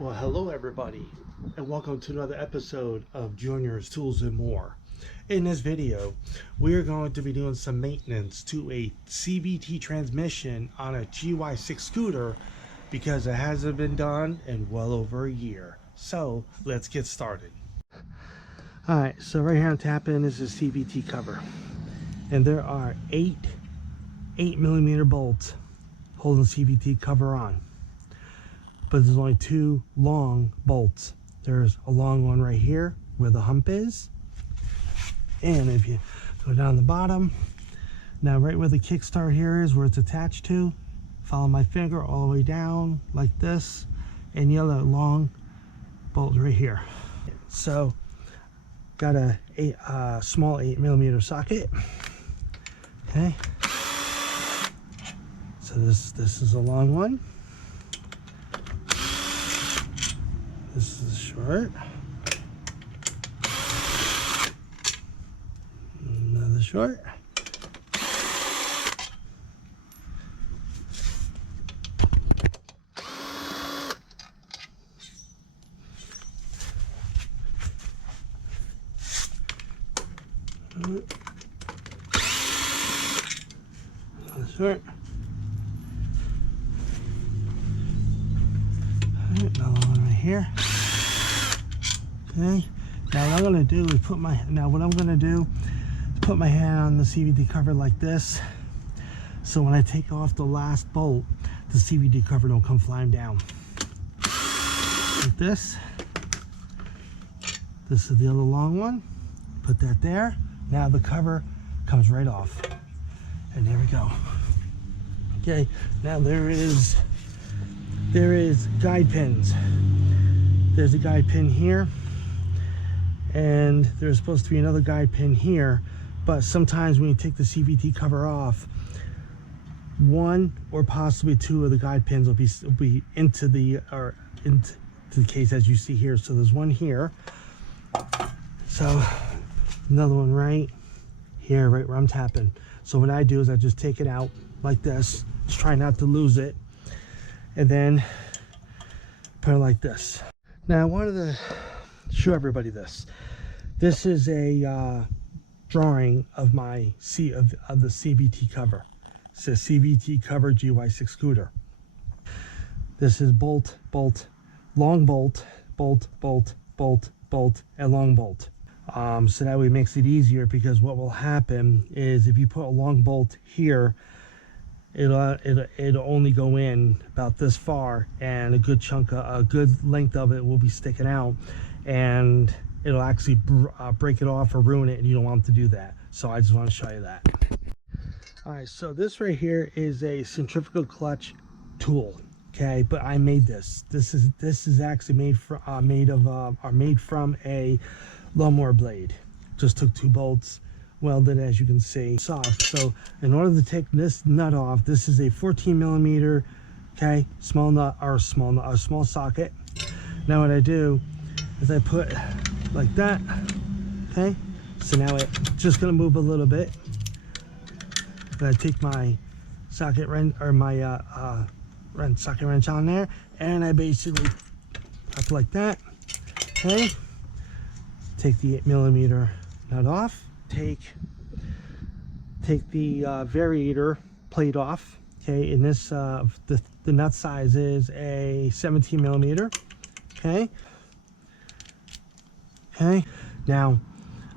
Well, hello everybody, and welcome to another episode of Junior's Tools and More. In this video, we are going to be doing some maintenance to a CVT transmission on a GY6 scooter because it hasn't been done in well over a year. So, let's get started. Alright, so right here I'm tapping is a CVT cover. And there are 8mm bolts holding the CVT cover on. But there's only two long bolts. There's a long one right here where the hump is, and if you go down the bottom, now right where the kickstart here is, where it's attached to, follow my finger all the way down like this, and you have that long bolt right here. So got a small 8mm socket. Okay, so this is a long one. This is short. Another short. Another short. Another one right here. Okay, now what I'm going to do is put my hand on the CVT cover like this, so when I take off the last bolt, the CVT cover don't come flying down. Like this. This is the other long one. Put that there. Now the cover comes right off. And there we go. Okay, now there is guide pins. There's a guide pin here, and there's supposed to be another guide pin here, but sometimes when you take the CVT cover off, one or possibly two of the guide pins will be into the case, as you see here. So there's one here, so another one right here, right where I'm tapping. So what I do is I just take it out like this, just try not to lose it, and then put it like this. Now I wanted to show everybody this. This is a drawing of my the CVT cover. It says CVT cover GY6 scooter. This is bolt, bolt, long bolt, bolt, bolt, bolt, bolt, and long bolt. So that way it makes it easier, because what will happen is if you put a long bolt here, it'll only go in about this far, and a good length of it will be sticking out, and it'll actually break it off or ruin it, and you don't want to do that. So I just want to show you that. All right, so this right here is a centrifugal clutch tool. Okay, but I made this. This is actually made from a lawnmower blade. Just took two bolts, welded, as you can see, soft. So in order to take this nut off, this is a 14mm, okay, small nut, or a small socket. Now what I do is I put like that. Okay, so now it's just gonna move a little bit. Then I take my socket wrench, or my socket wrench on there, and I basically up like that. Okay, take the 8mm nut off. Take the variator plate off. Okay, and this the nut size is a 17mm. Okay. Okay. Now,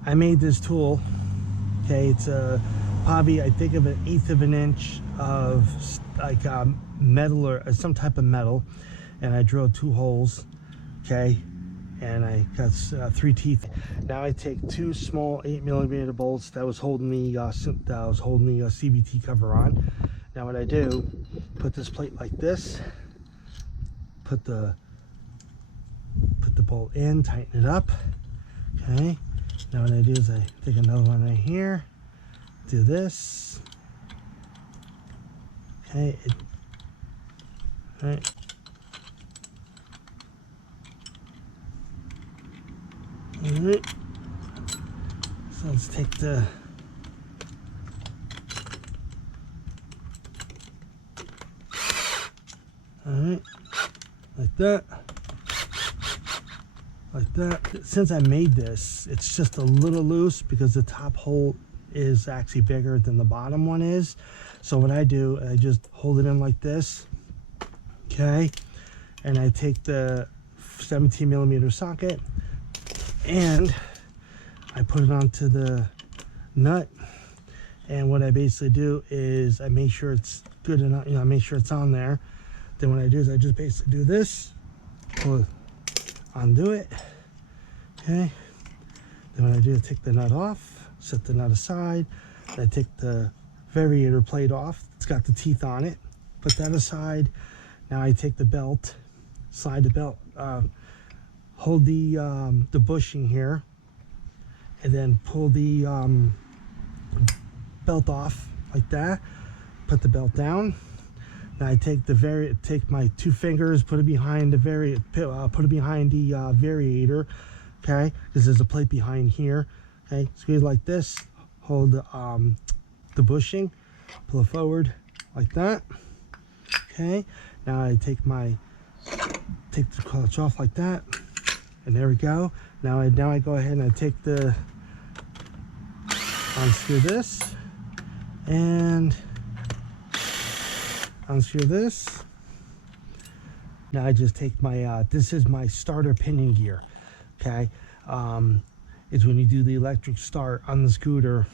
I made this tool. Okay, it's probably, I think, of 1/8 of an inch of like metal, or some type of metal, and I drilled 2 holes. Okay, and I got 3 teeth. Now I take 2 small 8mm bolts that was holding the CVT cover on. Now what I do, put this plate like this, put the bolt in, tighten it up. Okay. Now what I do is I take another one right here, do this. Okay. All right. Alright, so let's take the Alright, like that. like that. Since I made this, it's just a little loose because the top hole is actually bigger than the bottom one is. So what I do, I just hold it in like this, okay, and I take the 17mm socket and I put it onto the nut, and what I basically do is I make sure it's good enough, I make sure it's on there. Then what I do is I just basically do this, pull it, undo it, okay. Then what I do is take the nut off, set the nut aside. I take the variator plate off, it's got the teeth on it, put that aside. Now I take the belt, slide the belt, hold the bushing here, and then pull the belt off like that, put the belt down. Now I take my 2 fingers, put it behind the variator, okay, because there's a plate behind here, okay, squeeze like this, hold the bushing, pull it forward like that, okay. Now I take the clutch off like that, and there we go. Now I go ahead and I take unscrew this and unscrew this. Now I just take my this is my starter pinion gear, okay. Is when you do the electric start on the scooter,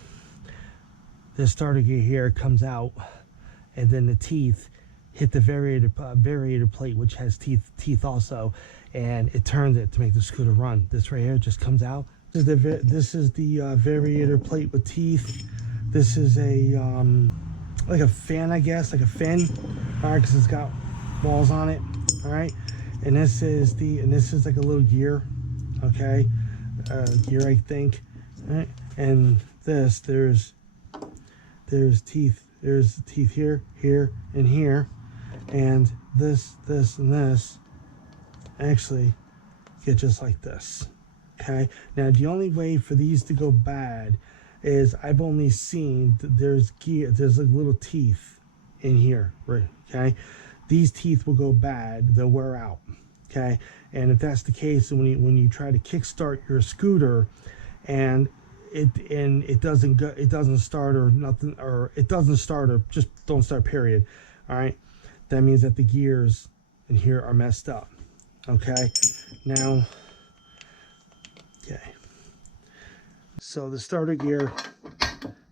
this starter gear here comes out, and then the teeth hit the variator plate, which has teeth also, and it turns it to make the scooter run. This right here just comes out. This is the variator plate with teeth. This is a like a fan, I guess, like a fin, all right, because it's got balls on it, all right. And this is like a little gear, okay, gear, I think, all right. And this, there's teeth. There's teeth here, here, and here, and this, and this actually get just like this, okay. Now the only way for these to go bad is I've only seen there's like little teeth in here, right, okay. These teeth will go bad, they'll wear out, okay. And if that's the case, when you try to kickstart your scooter and it doesn't start or nothing, or it doesn't start or just don't start, period, all right, that means that the gears in here are messed up, okay. Now, okay, so the starter gear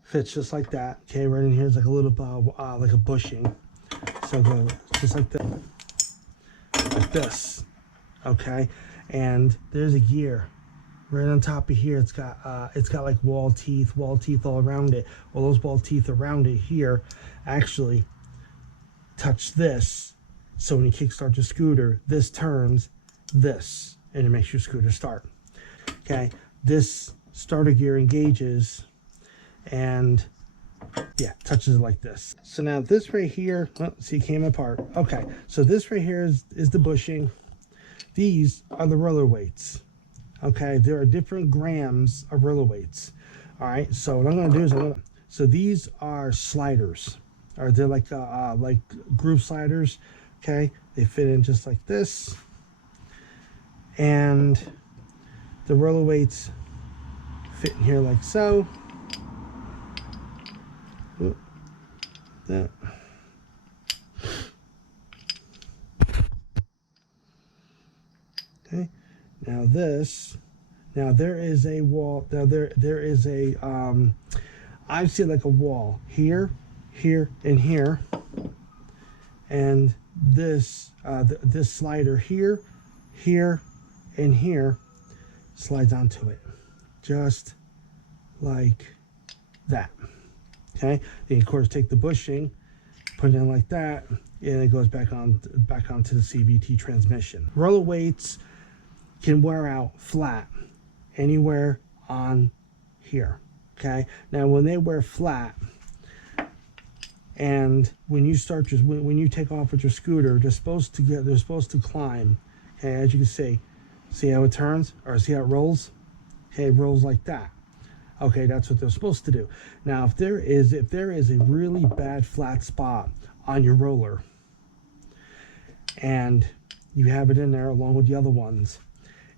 fits just like that, okay. Right in here is like a little like a bushing, so go just like that, like this, okay. And there's a gear right on top of here. It's got like wall teeth all around it. Well, those wall teeth around it here actually touch this, so when you kickstart your scooter, this turns this, and it makes your scooter start, okay. This starter gear engages and yeah, touches it like this. So now this right here, oh, see, it came apart, okay. So this right here is the bushing. These are the roller weights, okay. There are different grams of roller weights, all right. So what I'm going to do is so these are sliders, or they're like groove sliders, okay. They fit in just like this, and the roller weights fit in here like so. Oop, that. Okay. Now there is a wall. Now there is a I see like a wall here, here, and here, and this this slider here, here, and here slides onto it, just like that. Okay. Then of course take the bushing, put it in like that, and it goes back onto the CVT transmission. Roller weights can wear out flat anywhere on here, okay. Now when they wear flat, and when you take off with your scooter, they're supposed to climb, okay. As you can see how it turns, or see how it rolls, okay. It rolls like that, okay. That's what they're supposed to do. Now if there is a really bad flat spot on your roller, and you have it in there along with the other ones,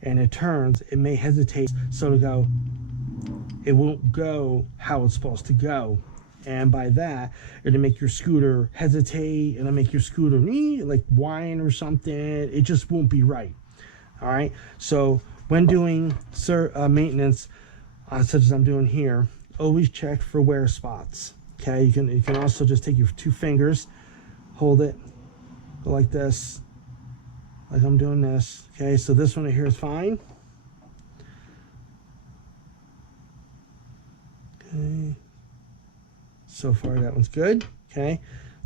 and it turns, it may hesitate, so to go, it won't go how it's supposed to go. And by that, it'll make your scooter hesitate, it'll make your scooter like whine or something. It just won't be right. All right. So when doing maintenance, such as I'm doing here, always check for wear spots. Okay. You can also just take your 2 fingers, hold it, go like this, like I'm doing this. Okay. So this one right here is fine. Okay. So far that one's good. Okay.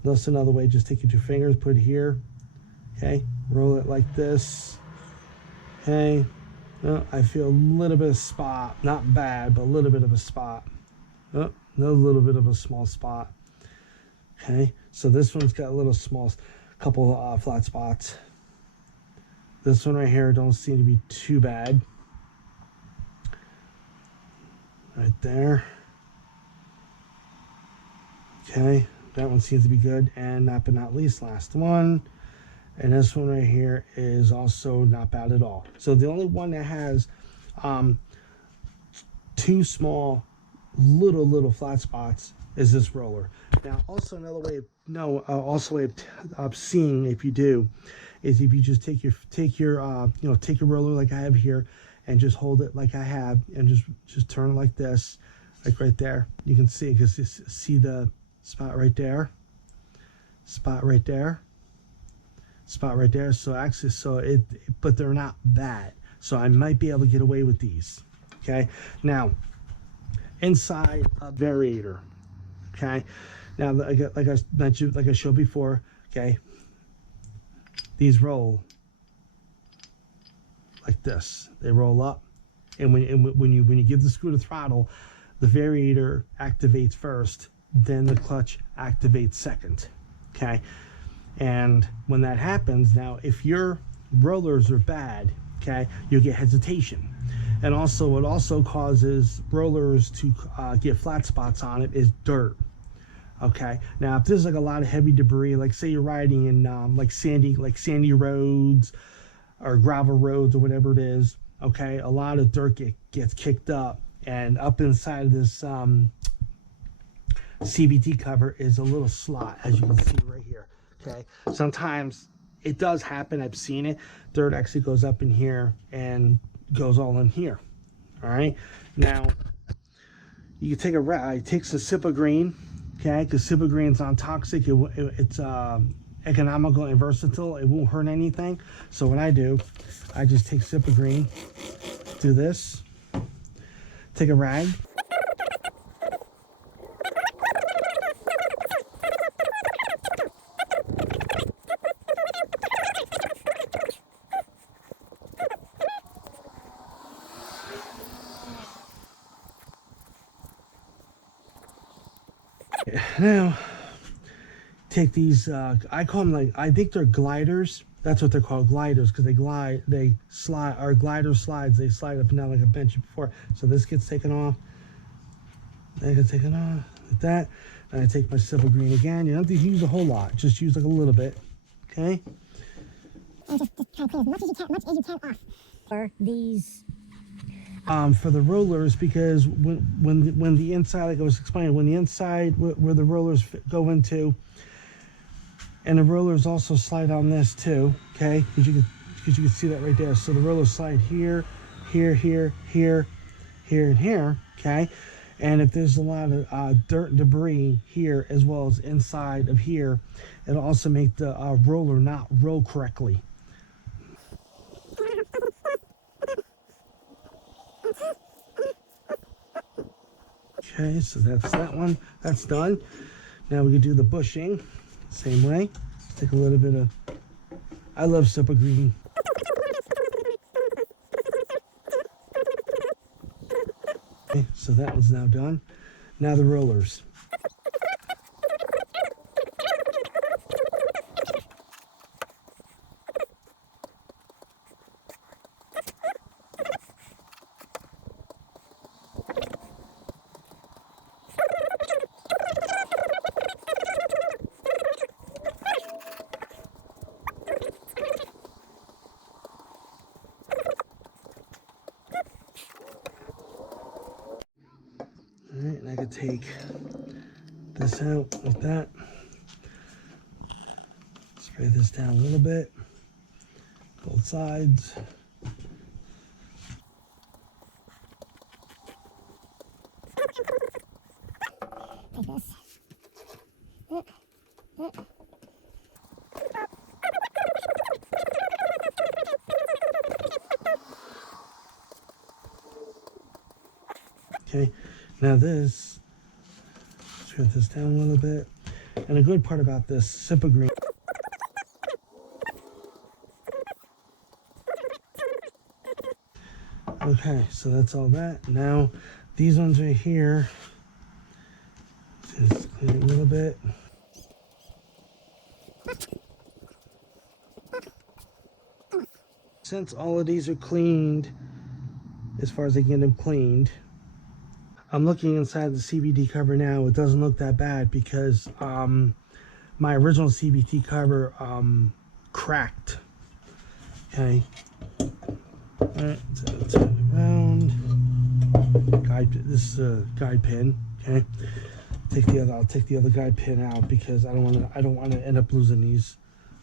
That's another way. Just take your 2 fingers, put it here. Okay. Roll it like this. Okay. No, I feel a little bit of spot. Not bad, but a little bit of a spot. Oh, another little bit of a small spot. Okay. So this one's got a little small, couple flat spots. This one right here don't seem to be too bad. Right there. Okay, that one seems to be good. And not but not least, last one. And this one right here is also not bad at all. So the only one that has 2 small little flat spots is this roller. Now also another way of seeing if you do is if you just take your roller like I have here and just hold it like I have and just turn it like this, like right there. You can see, because you see the spot right there, spot right there, spot right there. So actually, but they're not bad. So I might be able to get away with these. Okay. Now, inside a variator. Okay. Now, like I mentioned, like I showed before. Okay. These roll like this. They roll up, and when you give the screw the throttle, the variator activates first, then the clutch activates second. Okay. And when that happens, now if your rollers are bad, okay, you'll get hesitation. And also what also causes rollers to get flat spots on it is dirt. Okay. Now if there's like a lot of heavy debris, like say you're riding in like sandy roads or gravel roads or whatever it is, okay, a lot of dirt gets kicked up, and up inside of this CVT cover is a little slot, as you can see right here. Okay, sometimes it does happen. I've seen it. Dirt actually goes up in here and goes all in here. All right. Now you can take some Sippa Green, okay, because Sippa Green's non-toxic. It's economical and versatile. It won't hurt anything. So what I do, I just take Sippa Green, do this, take a rag. Now, take these, I call them I think they're gliders. That's what they're called, gliders, because they slide, or glider slides. They slide up and down like I mentioned before. So this gets taken off. That gets taken off, like that. And I take my Silver Green again. You don't have to use a whole lot. Just use like a little bit, okay? And just try to clean as much as you can off. For these for the rollers, because when the inside, like I was explaining, when the inside where the rollers go into, and the rollers also slide on this too, okay, because you can see that right there. So the rollers slide here, here, here, here, here, and here, okay. And if there's a lot of dirt and debris here as well as inside of here, it'll also make the roller not roll correctly. Okay, so that's that one. That's done. Now we can do the bushing. Same way. Take a little bit of... I love Sippa Green. Okay, so that one's now done. Now the rollers. I could take this out like that. Spray this down a little bit, both sides. Take this. Okay, now this, spray this down a little bit. And a good part about this Simple Green. Okay, so that's all that. Now, these ones right here, just clean it a little bit. Since all of these are cleaned, as far as I get them cleaned, I'm looking inside the CVT cover now. It doesn't look that bad because my original CVT cover cracked. Okay. Alright, so turn it around. This is a guide pin. Okay. I'll take the other guide pin out because I don't want to end up losing these.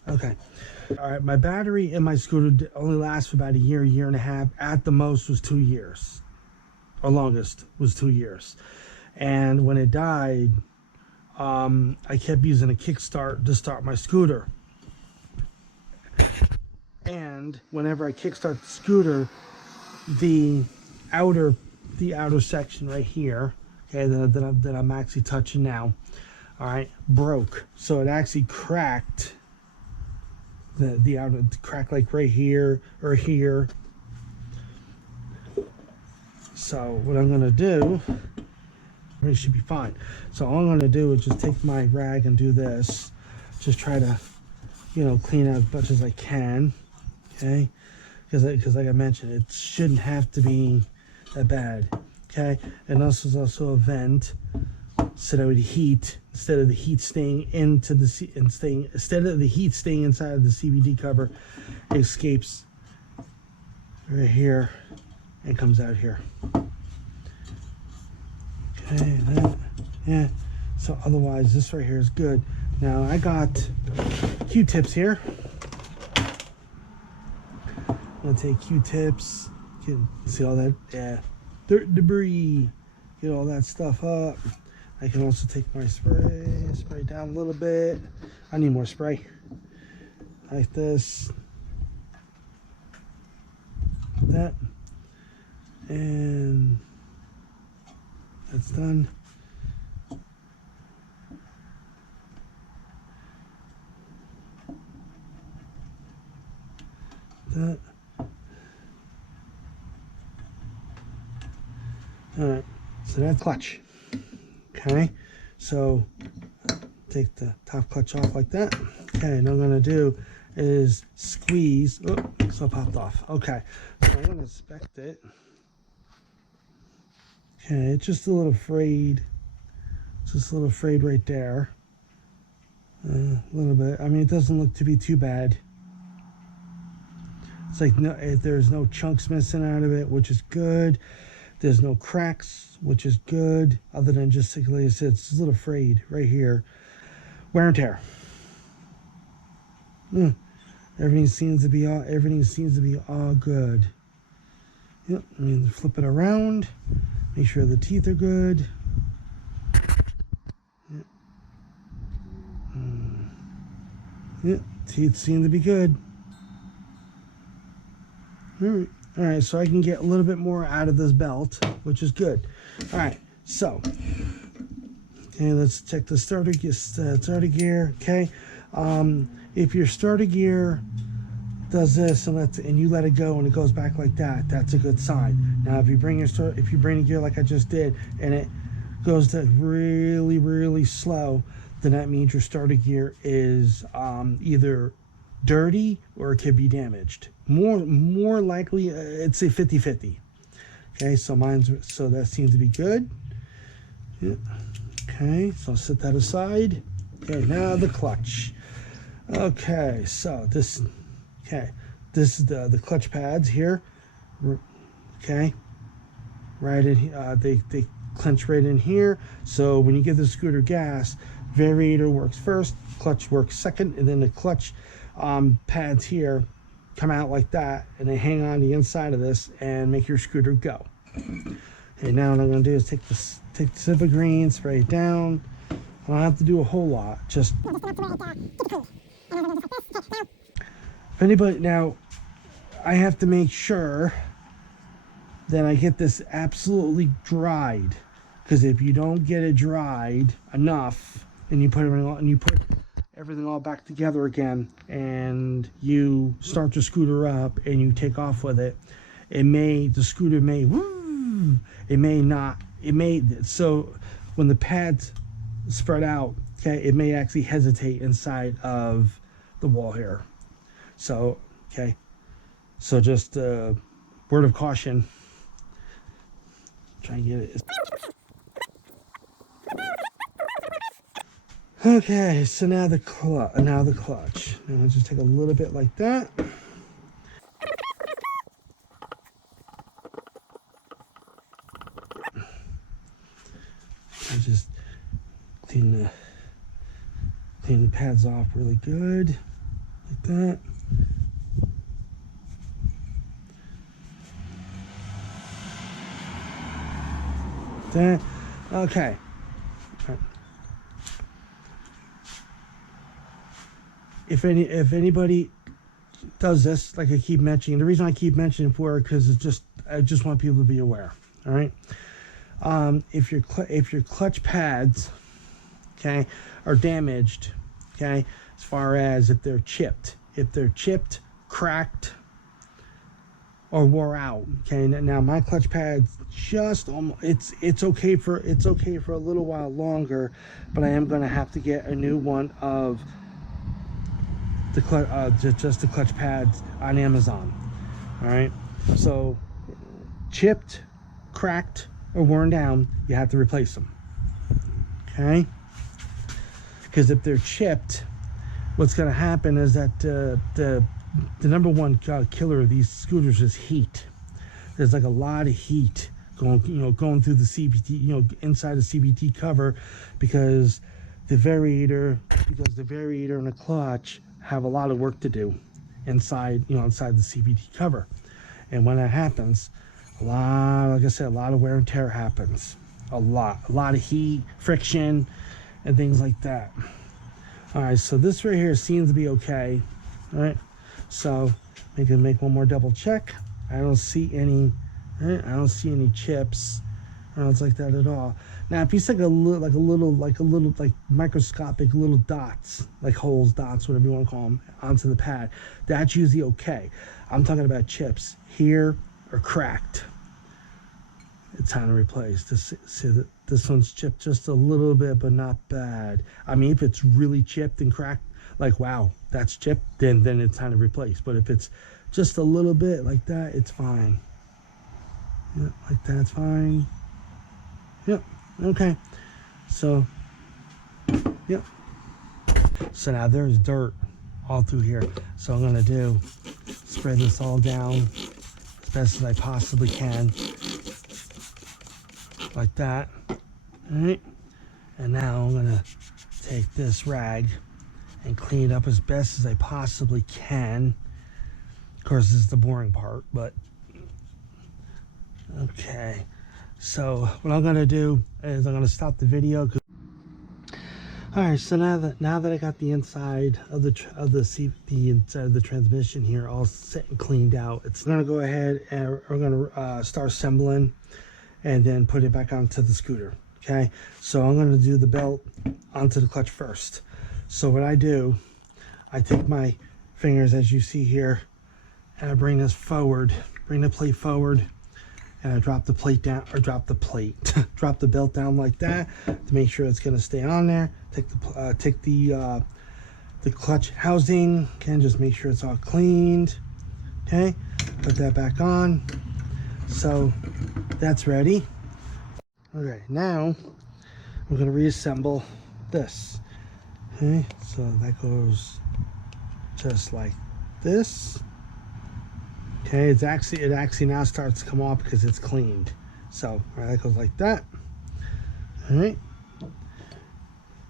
Okay. All right, my battery in my scooter only lasts for about a year and a half. At the most was 2 years. Or longest was 2 years. And when it died, I kept using a kickstart to start my scooter. And whenever I kickstart the scooter, the outer section right here, okay, that I'm actually touching now, all right, broke. So it actually cracked. The outer crack like right here or here. So what I'm gonna do, it should be fine. So all I'm gonna do is just take my rag and do this. Just try to, clean out as much as I can. Okay, because like I mentioned, it shouldn't have to be that bad. Okay, and this is also a vent. So that the heat, instead of the heat staying inside of the CVT cover, it escapes right here and comes out here. Okay, yeah. So otherwise, this right here is good. Now I got Q-tips here. I'm gonna take Q-tips. You can see all that, dirt, debris. Get all that stuff up. I can also take my spray down a little bit. I need more spray. Like this. That. And that's done. That. Alright, so that's clutch. Okay, so take the top clutch off like that. Okay, and I'm gonna do is squeeze. Oh, so it popped off. Okay, so I'm gonna inspect it. Okay, it's just a little frayed. It's just a little frayed right there. A little bit. I mean, it doesn't look to be too bad. It's like there's no chunks missing out of it, which is good. There's no cracks, which is good, other than just like I said, it's a little frayed right here. Wear and tear. Everything seems to be all good. Yep. I mean, flip it around. Make sure the teeth are good. Yep. Yep. Teeth seem to be good. All right, so I can get a little bit more out of this belt, which is good. All right, so okay, let's check the starter gear. Okay, if your starter gear does this and you let it go and it goes back like that, that's a good sign. Now, if you bring a gear like I just did and it goes to really slow, then that means your starter gear is either dirty or it could be damaged. More likely, it's a 50-50. Okay, so that seems to be good. Yeah. Okay, so I'll set that aside. Okay, now the clutch. Okay, so this is the clutch pads here. Okay, right in, they clench right in here. So when you give the scooter gas, variator works first, clutch works second, and then the clutch pads here come out like that, and they hang on the inside of this and make your scooter go. Okay, now what I'm going to do is take the Civic Green, spray it down. I don't have to do a whole lot. Just if anybody, now I have to make sure that I get this absolutely dried, because if you don't get it dried enough, and you put everything all back together again, and you start the scooter up and you take off with it, the scooter may, it may not, so when the pads spread out, okay, it may actually hesitate inside of the wall here. So, okay, so just a word of caution. Try and get it. Okay, so now the clutch. Now I'll just take a little bit like that. I just clean the pads off really good, like that. Okay. If anybody does this, like I keep mentioning, the reason I keep mentioning for it, because I just want people to be aware. All right. If your clutch pads, okay, are damaged, okay, as far as if they're chipped, cracked, or wore out, okay. Now my clutch pads just almost, it's okay for a little while longer, but I am going to have to get a new one of the just the clutch pads on Amazon. All right, so chipped, cracked, or worn down, you have to replace them. Okay, because if they're chipped, what's going to happen is that the number one killer of these scooters is heat. There's like a lot of heat going through the CVT, inside the CVT cover, because the variator and the clutch have a lot of work to do inside the CVT cover. And when that happens, like I said, a lot of wear and tear happens. A lot of heat, friction, and things like that. All right, so this right here seems to be okay. All right, so we can make one more double check. I don't see any chips or else like that at all. Now, if you see like a little microscopic little dots, like holes, dots, whatever you want to call them, onto the pad, that's usually okay. I'm talking about chips here or cracked. It's time to replace. This one's chipped just a little bit, but not bad. I mean, if it's really chipped and cracked, like wow, that's chipped, then it's time to replace. But if it's just a little bit like that, it's fine. Yep, like that's fine. Yep. Okay. So, yep. So now there's dirt all through here. So I'm gonna spread this all down as best as I possibly can, like that. All right. And now I'm gonna take this rag and clean it up as best as I possibly can. Of course, this is the boring part, but okay. So what I'm gonna do is I'm gonna stop the video. All right. So now that I got the inside of the inside of the transmission here all set and cleaned out, it's gonna go ahead and we're gonna start assembling, and then put it back onto the scooter. Okay. So I'm gonna do the belt onto the clutch first. So what I do, I take my fingers, as you see here, and I bring this forward, bring the plate forward, and I drop the plate down, or drop the belt down like that to make sure it's gonna stay on there. Take the clutch housing, okay, just make sure it's all cleaned. Okay, put that back on. So that's ready. Okay, now we're gonna reassemble this. Okay, so that goes just like this. Okay, it actually now starts to come off because it's cleaned. So that goes like that. All right.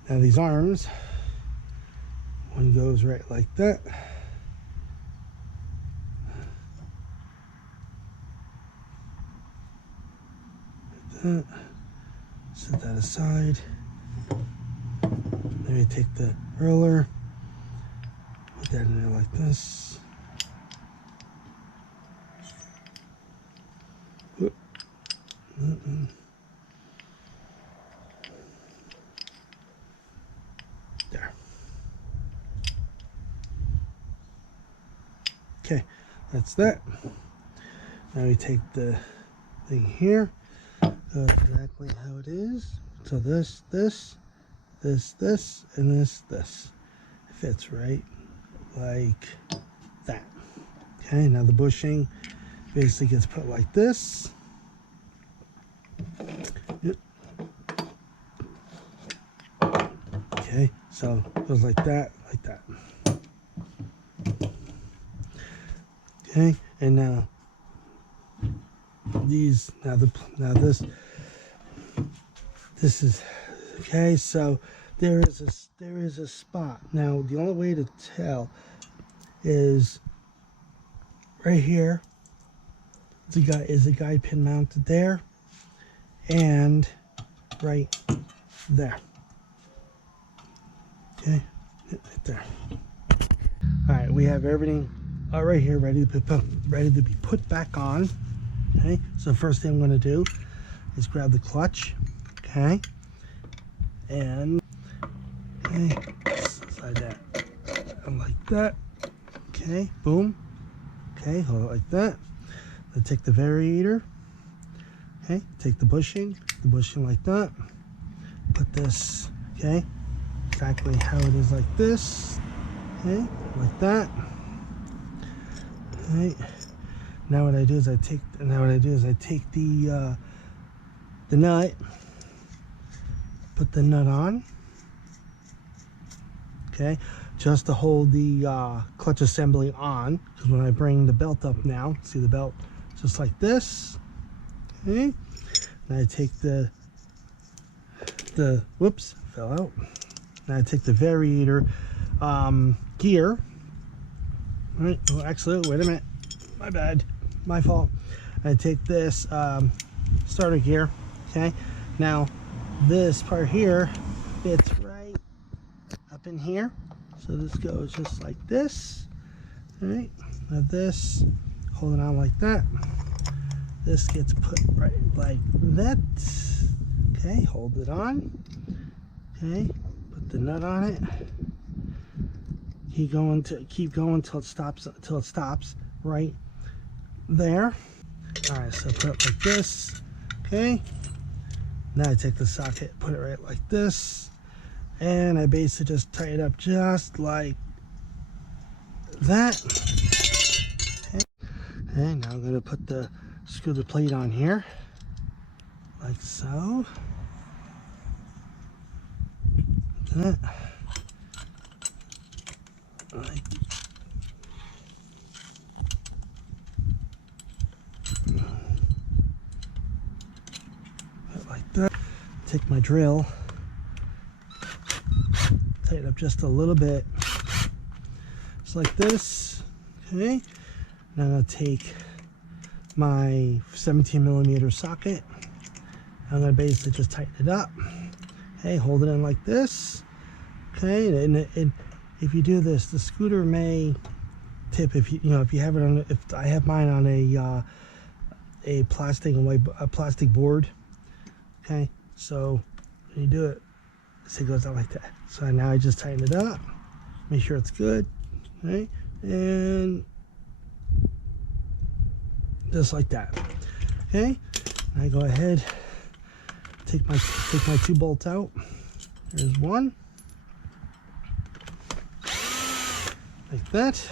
Now these arms, one goes right like that. Like that. Set that aside. Then we take the roller, put that in there like this. Whoop. There. Okay, that's that. Now we take the thing here, go exactly how it is. So this, and this. It fits right like that. Okay, now the bushing basically gets put like this. Yep. Okay, so it goes like that, like that. Okay, and now these, now this is okay. So there is a spot. Now the only way to tell is right here. Is a guide pin mounted there, and right there. Okay, right there. All right, we have everything right here ready to be put back on. Okay, so first thing I'm going to do is grab the clutch. Okay, and slide that like that. Okay, boom. Okay, hold it like that. Then take the variator. Okay, take the bushing like that. Put this, okay, exactly how it is, like this. Okay, like that. Okay. Now what I do is I take the nut, put the nut on. Okay, just to hold the clutch assembly on, because when I bring the belt up now, see the belt just like this. Okay, and I take the whoops, fell out. And I take the variator gear. All right, well, actually, wait a minute, my bad, my fault. I take this starter gear. Okay, now this part here fits right up in here, so this goes just like this. All right, now this, hold it on like that. This gets put right like that. Okay, hold it on. Okay, put the nut on it. Keep going till it stops right there. All right, so put it like this. Okay, now I take the socket, put it right like this, and I basically just tighten it up just like that. Okay, and now I'm going to screw the plate on here like so. That. Like that. Take my drill, tighten it up just a little bit, just like this. Okay, now I'm going to take my 17mm socket. I'm going to basically just tighten it up. Okay, hold it in like this. Okay, and if you do this, the scooter may tip if you have it on. If I have mine on a plastic board. Okay, so when you do it, it goes out like that. So now I just tighten it up, make sure it's good. Okay, and just like that. Okay, I go ahead, take my 2 bolts out. There's one, like that.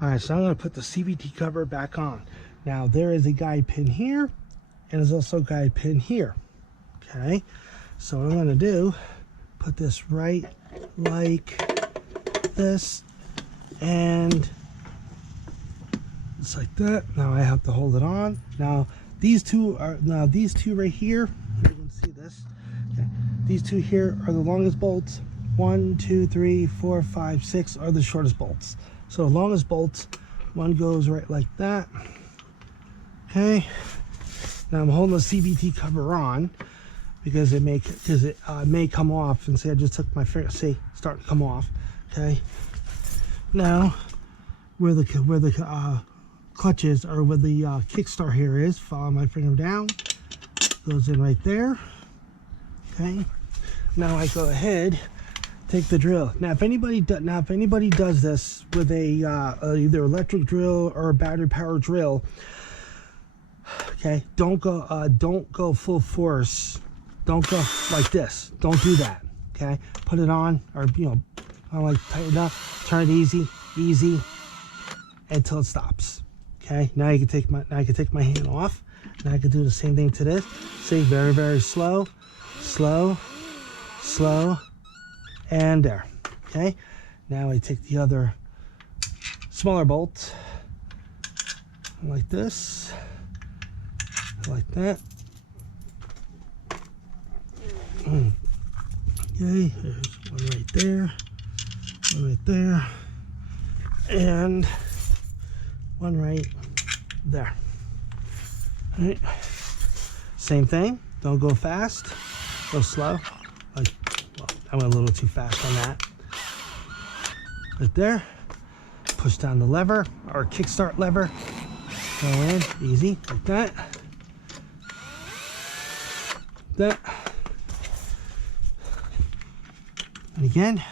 All right, so I'm going to put the CVT cover back on. Now there is a guide pin here, and there's also a guide pin here. Okay, so what I'm going to do, put this right like this, and it's like that. Now I have to hold it on. Now these two right here, you can see these two here are the longest bolts. 1, 2, 3, 4, 5, 6 are the shortest bolts. So the longest bolts, one goes right like that. Okay. Now I'm holding the CVT cover on because it may come off, and see I just took my finger, see, start to come off. Okay. Now where the clutches, or where the kickstart here is, follow my finger down, goes in right there. Okay. Now I go ahead, take the drill. Now if anybody does this with a either electric drill or a battery powered drill, okay, don't go full force. Don't go like this. Don't do that. Okay, put it on, or I like tighten it up, turn it easy until it stops. Okay, now I can take my hand off, and I can do the same thing to this. See, very, very slow, and there. Okay, now I take the other smaller bolt like this, like that. Okay, there's one right there, and one right there. All right. Same thing. Don't go fast. Go slow. Like, well, I went a little too fast on that. Right there. Push down the lever, or kickstart lever. Go in easy like that. That. And again.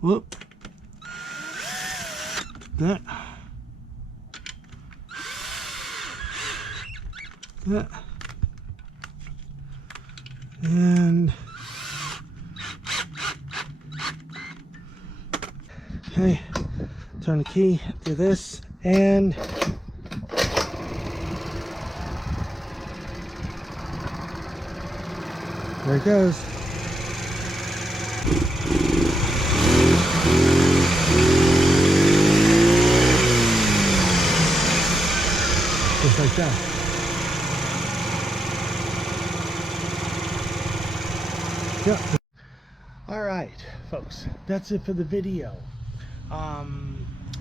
Whoop. That. That. And okay, turn the key, do this, and there it goes. Just like that. Yeah. All right, folks, that's it for the video.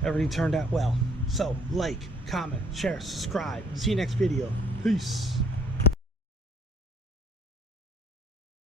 Everything turned out well. So like, comment, share, subscribe. See you next video. Peace.